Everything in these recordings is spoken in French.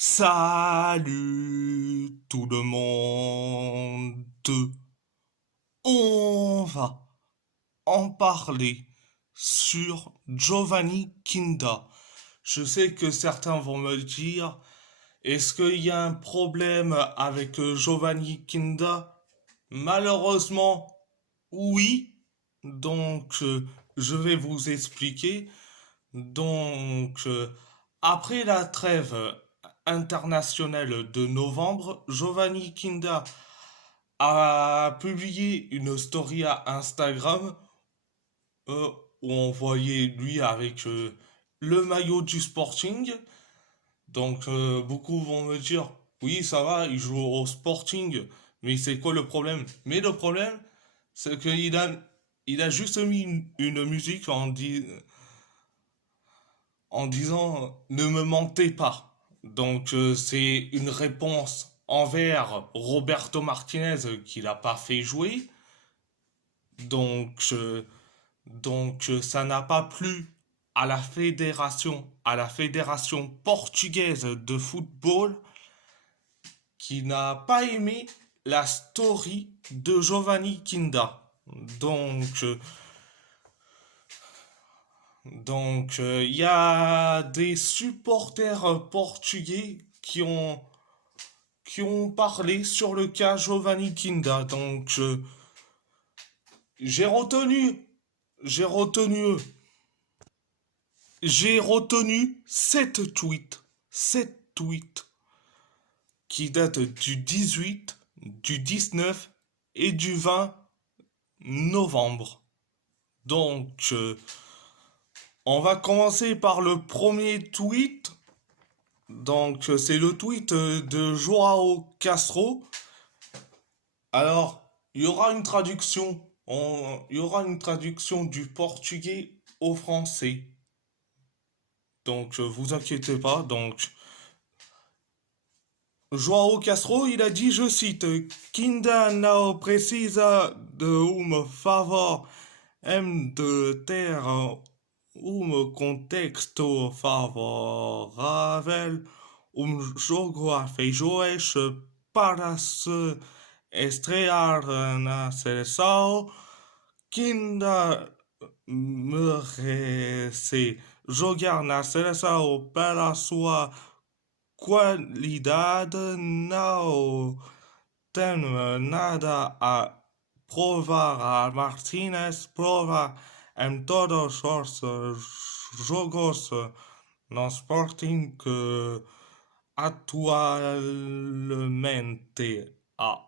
Salut tout le monde. On va en parler sur Giovanni Kinda. Je sais que certains vont me dire, est-ce qu'il y a un problème avec Giovanni Kinda? Malheureusement, oui. Donc, je vais vous expliquer. Donc, après la trêve internationale de novembre, Giovanni Kinda a publié une story à Instagram euh, où on voyait lui avec le maillot du Sporting. Donc, beaucoup vont me dire, oui, ça va, il joue au Sporting, mais c'est quoi le problème? Mais le problème, c'est qu'il a juste mis une musique en disant ne me mentez pas. Donc c'est une réponse envers Roberto Martinez qu'il n'a pas fait jouer. Donc ça n'a pas plu à la fédération portugaise de football qui n'a pas aimé la story de Giovanni Kinda. Donc il y a des supporters portugais qui ont parlé sur le cas Giovanni Kinda. Donc, j'ai retenu, j'ai retenu, j'ai retenu sept tweets qui datent du 18, du 19 et du 20 novembre. Donc, on va commencer par le premier tweet. Donc, c'est le tweet de Joao Castro. Alors, il y aura une traduction. Il y aura une traduction du portugais au français. Donc, vous inquiétez pas. Donc, Joao Castro, il a dit, je cite, Kinda não precisa de favor de ter contexto favorável, jogo a feijoas para se estrear na seleção, Kinda merece jogar na seleção pela sua qualidade, não tem nada a provar a Martinez, prova em todos os jogos no Sporting que atualmente há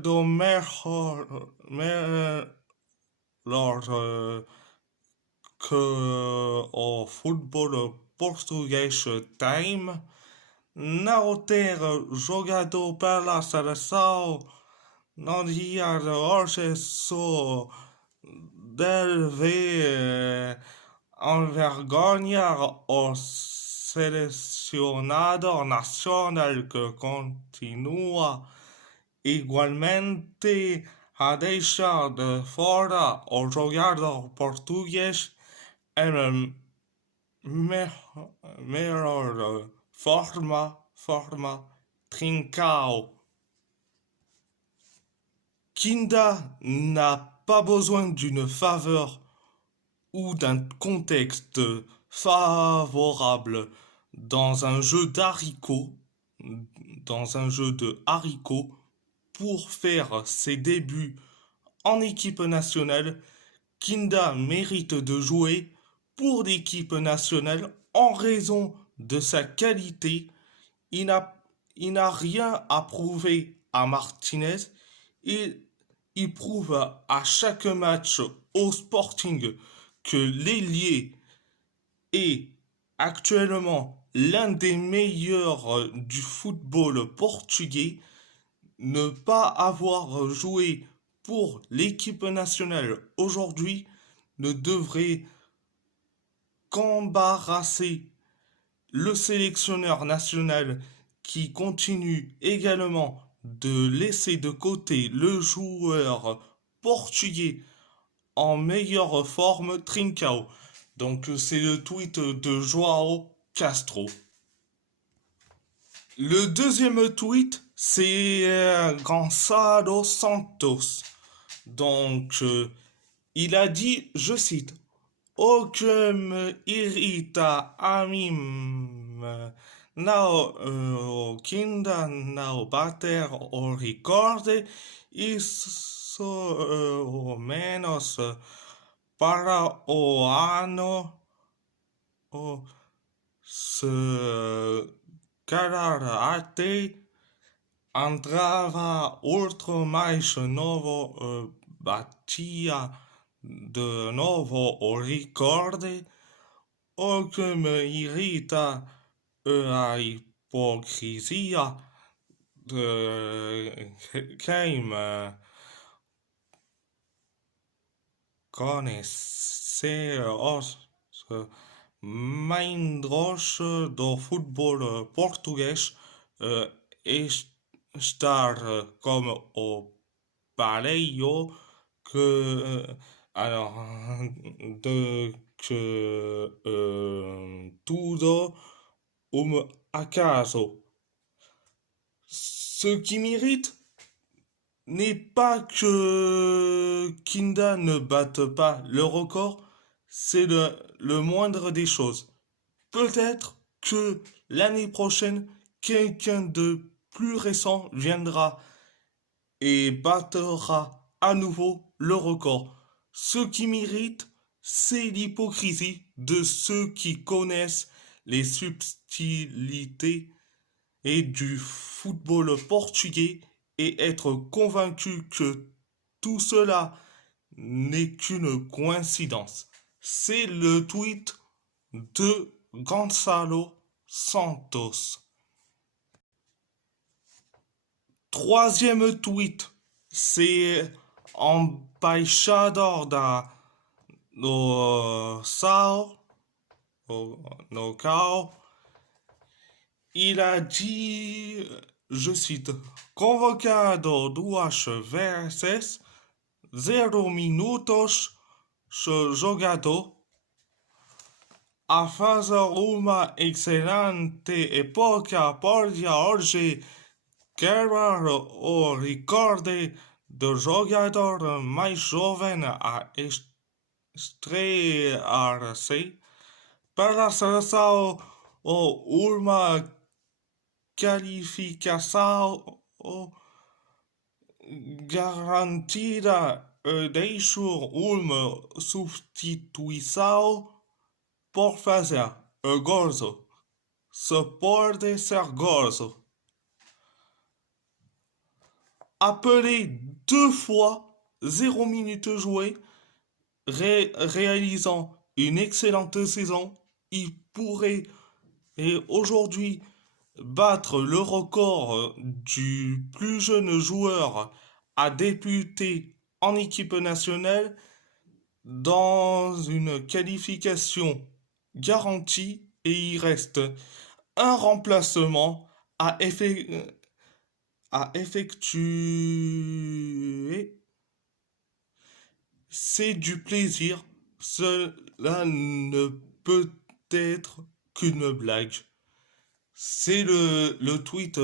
do melhor que o futebol português tem. Não ter jogado pela seleção no dia de hoje só deve envergonhar o selecionador nacional que continua igualmente a deixar de fora o jogador português em melhor forma Trincao. Kinda n'a pas besoin d'une faveur ou d'un contexte favorable dans un jeu d'haricots, dans un jeu de haricots, pour faire ses débuts en équipe nationale. Kinda mérite de jouer pour l'équipe nationale en raison de sa qualité. Il n'a rien à prouver à Martinez. Il prouve à chaque match au Sporting que l'ailier est actuellement l'un des meilleurs du football portugais. Ne pas avoir joué pour l'équipe nationale aujourd'hui ne devrait qu'embarrasser le sélectionneur national qui continue également de laisser de côté le joueur portugais en meilleure forme Trincao. Donc c'est le tweet de Joao Castro. Le deuxième tweet, c'est Gonzalo Santos. Donc, il a dit, je cite, O que me irrita a mí não kinda não bater o recorde isso o menos para o ano o se caracate entrava outro mais novo batia de novo o recorde. O que me irrita a hipocrisia de quem me conhece os membros do futebol português estar como o Paleio que alors de que tudo acaso. Ce qui m'irrite n'est pas que Kinda ne batte pas le record, c'est le moindre des choses. Peut-être que l'année prochaine, quelqu'un de plus récent viendra et battra à nouveau le record. Ce qui m'irrite, c'est l'hypocrisie de ceux qui connaissent les subtilités et du football portugais et être convaincus que tout cela n'est qu'une coïncidence. C'est le tweet de Gonzalo Santos. Troisième tweet, c'est ambassadeur no Sao, no Cao. Il a dit, je cite, convocado duas vezes, 0 minutos, jogado, a fazer uma excelente época pode hoje quebrar o recorde do jogador mais jovem a estrear-se para a seleção ou uma qualificação garantida deixa uma substituição por fazer o gozo. Ce pode ser gozo. Appelé deux fois 0 minutes jouées, réalisant une excellente saison, il pourrait et aujourd'hui battre le record du plus jeune joueur à débuter en équipe nationale dans une qualification garantie et il reste un remplacement à effectuer. C'est du plaisir, cela ne peut être qu'une blague. C'est le tweet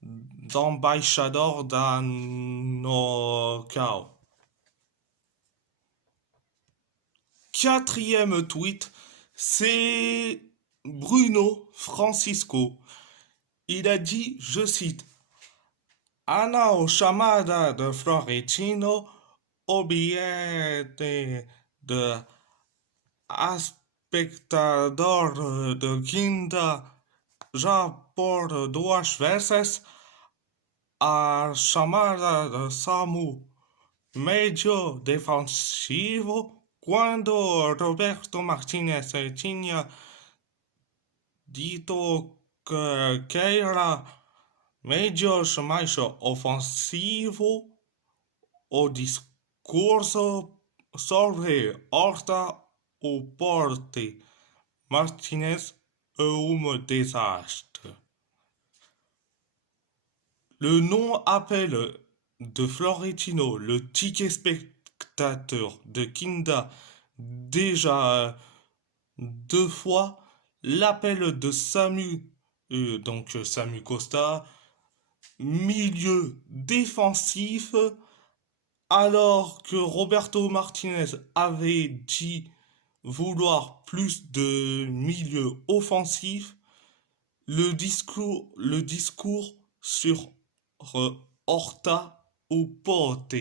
d'ambassadeur d'Anokao. Quatrième tweet, c'est Bruno Francisco. Il a dit, je cite, Ana chamada de Florentino obviamente de espectador de Kinda já por duas vezes a chamada de Samu medio defensivo quando Roberto Martinez tinha dito que era medio mais ofensivo. O discurso sobre Horta ou Porte Martinez est un désastre. Le non-appel de Florentino, le ticket spectateur de Kinda, déjà deux fois, l'appel de Samu, donc Samu Costa, milieu défensif, alors que Roberto Martinez avait dit vouloir plus de milieu offensif. Le discours sur Horta ou Pote.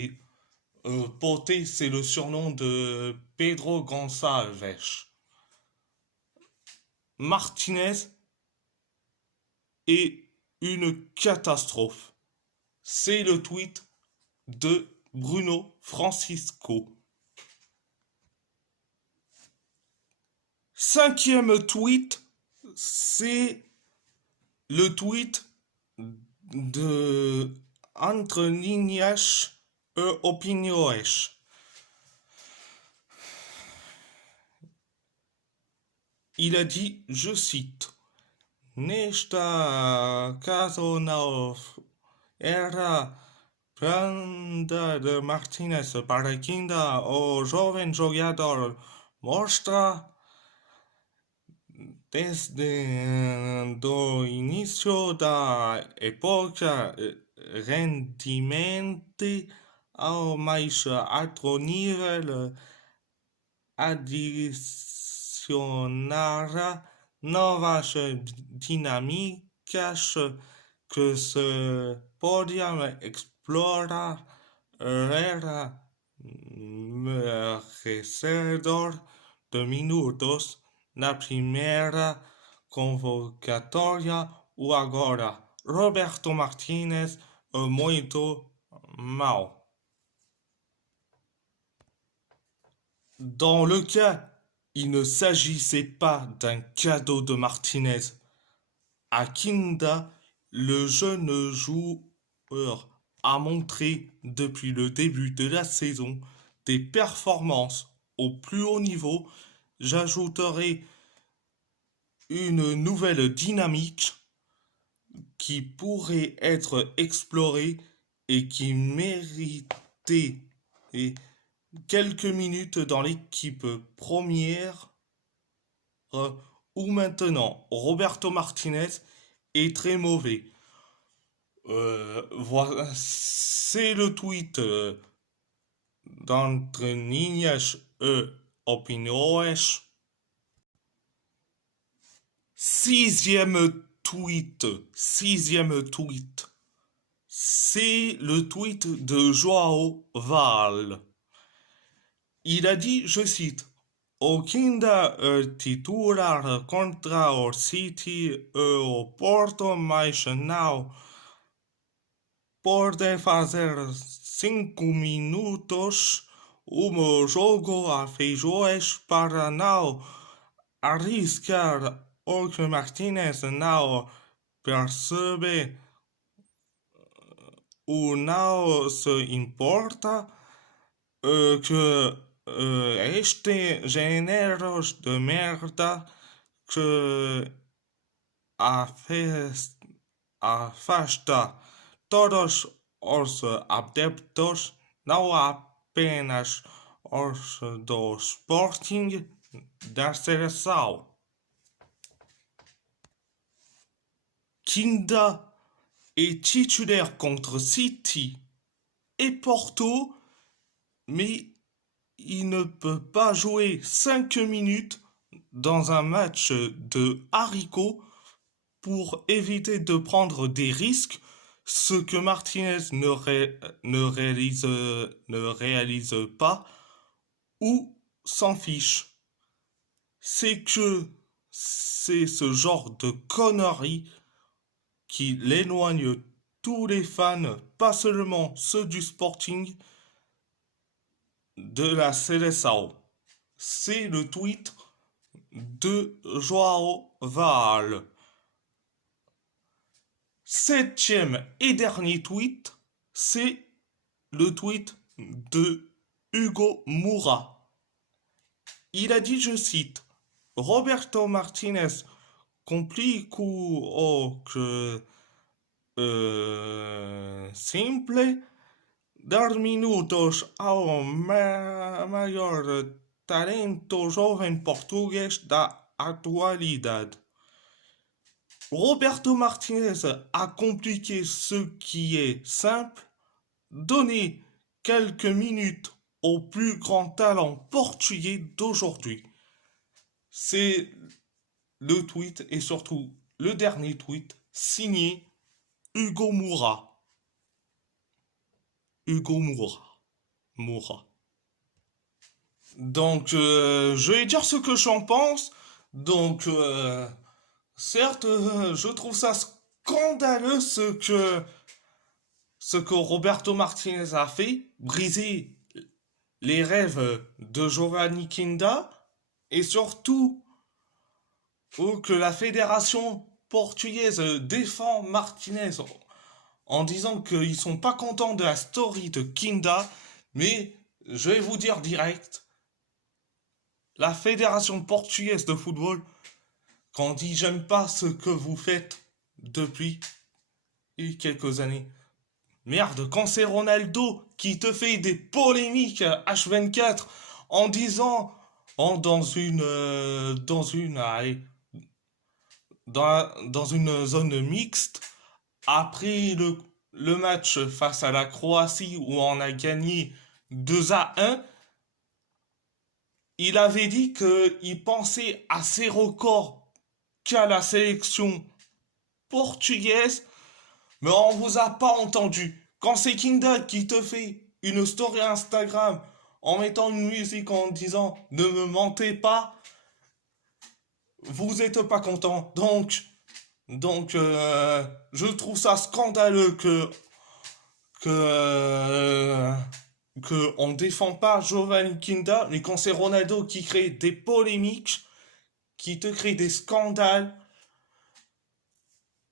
Pote, c'est le surnom de Pedro Gonçalves. Martinez est une catastrophe. C'est le tweet de Bruno Francisco. Cinquième tweet, c'est le tweet de Entre Niñas e Opiniões. Il a dit, je cite, Nesta caso não era prenda de Martinez para Kinda, o jovem jogador mostra desde do início da época rendimento ao mais alto nível adicionar novas dinâmicas que se podiam explorar era merecedor de minutos na primeira convocatória ou agora. Roberto Martinez é muito mal. Dans le cas, il ne s'agissait pas d'un cadeau de Martinez. À Kinda, le jeune joueur a montré depuis le début de la saison des performances au plus haut niveau. J'ajouterai une nouvelle dynamique qui pourrait être explorée et qui méritait quelques minutes dans l'équipe première où maintenant Roberto Martinez est très mauvais. Voilà, c'est le tweet d'Entre Niñas e Opiniões. Sixième tweet, c'est le tweet de Joao Val. Il a dit, je cite, O Kinda titular contra o City e o Porto, mas não pode fazer 5 minutos um jogo a Feijões para não arriscar o que Martinez não percebe ou não se importa que este género de merda que afasta todos os adeptos, não apenas os do Sporting, da seleção. Kinda est titulaire contre City et Porto, mais il ne peut pas jouer 5 minutes dans un match de haricots pour éviter de prendre des risques, ce que Martinez ne réalise pas ou s'en fiche. C'est que c'est ce genre de conneries qui l'éloigne tous les fans, pas seulement ceux du Sporting, de la Seleção. C'est le tweet de Joao Val. Septième et dernier tweet, c'est le tweet de Hugo Moura. Il a dit, je cite, Roberto Martinez complica o que simple dar minutos ao maior talento jovem português da actualidad. Roberto Martinez a compliqué ce qui est simple, donner quelques minutes au plus grand talent portugais d'aujourd'hui. C'est le tweet et surtout le dernier tweet signé Hugo Moura. Hugo Moura. Moura. Donc, je vais dire ce que j'en pense. Donc, certes, je trouve ça scandaleux ce que Roberto Martinez a fait, briser les rêves de Giovanni Kinda et surtout que la fédération portugaise défend Martinez en disant qu'ils sont pas contents de la story de Kinda, mais je vais vous dire direct, la fédération portugaise de football, quand on dit j'aime pas ce que vous faites depuis quelques années, merde, quand c'est Ronaldo qui te fait des polémiques H24 en disant allez, dans une zone mixte, après le match face à la Croatie où on a gagné 2-1, il avait dit qu'il pensait à ses records qu'à la sélection portugaise, mais on vous a pas entendu. Quand c'est Kinda qui te fait une story Instagram en mettant une musique en disant ne me mentez pas, vous êtes pas content. Donc, je trouve ça scandaleux que on défend pas Giovanni Kinda, mais quand c'est Ronaldo qui crée des polémiques, qui te crée des scandales,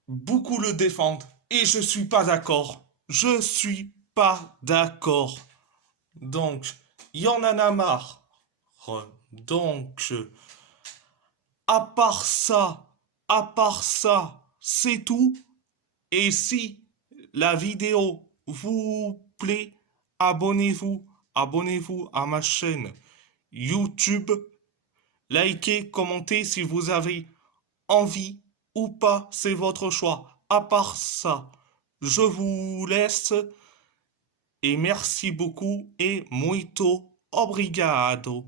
beaucoup le défendent. Et je suis pas d'accord. Je suis pas d'accord. Donc, il y en a marre. Donc, à part ça, c'est tout. Et si la vidéo vous plaît, abonnez-vous à ma chaîne YouTube. Likez, commentez si vous avez envie ou pas, c'est votre choix. À part ça, je vous laisse et merci beaucoup et muito obrigado.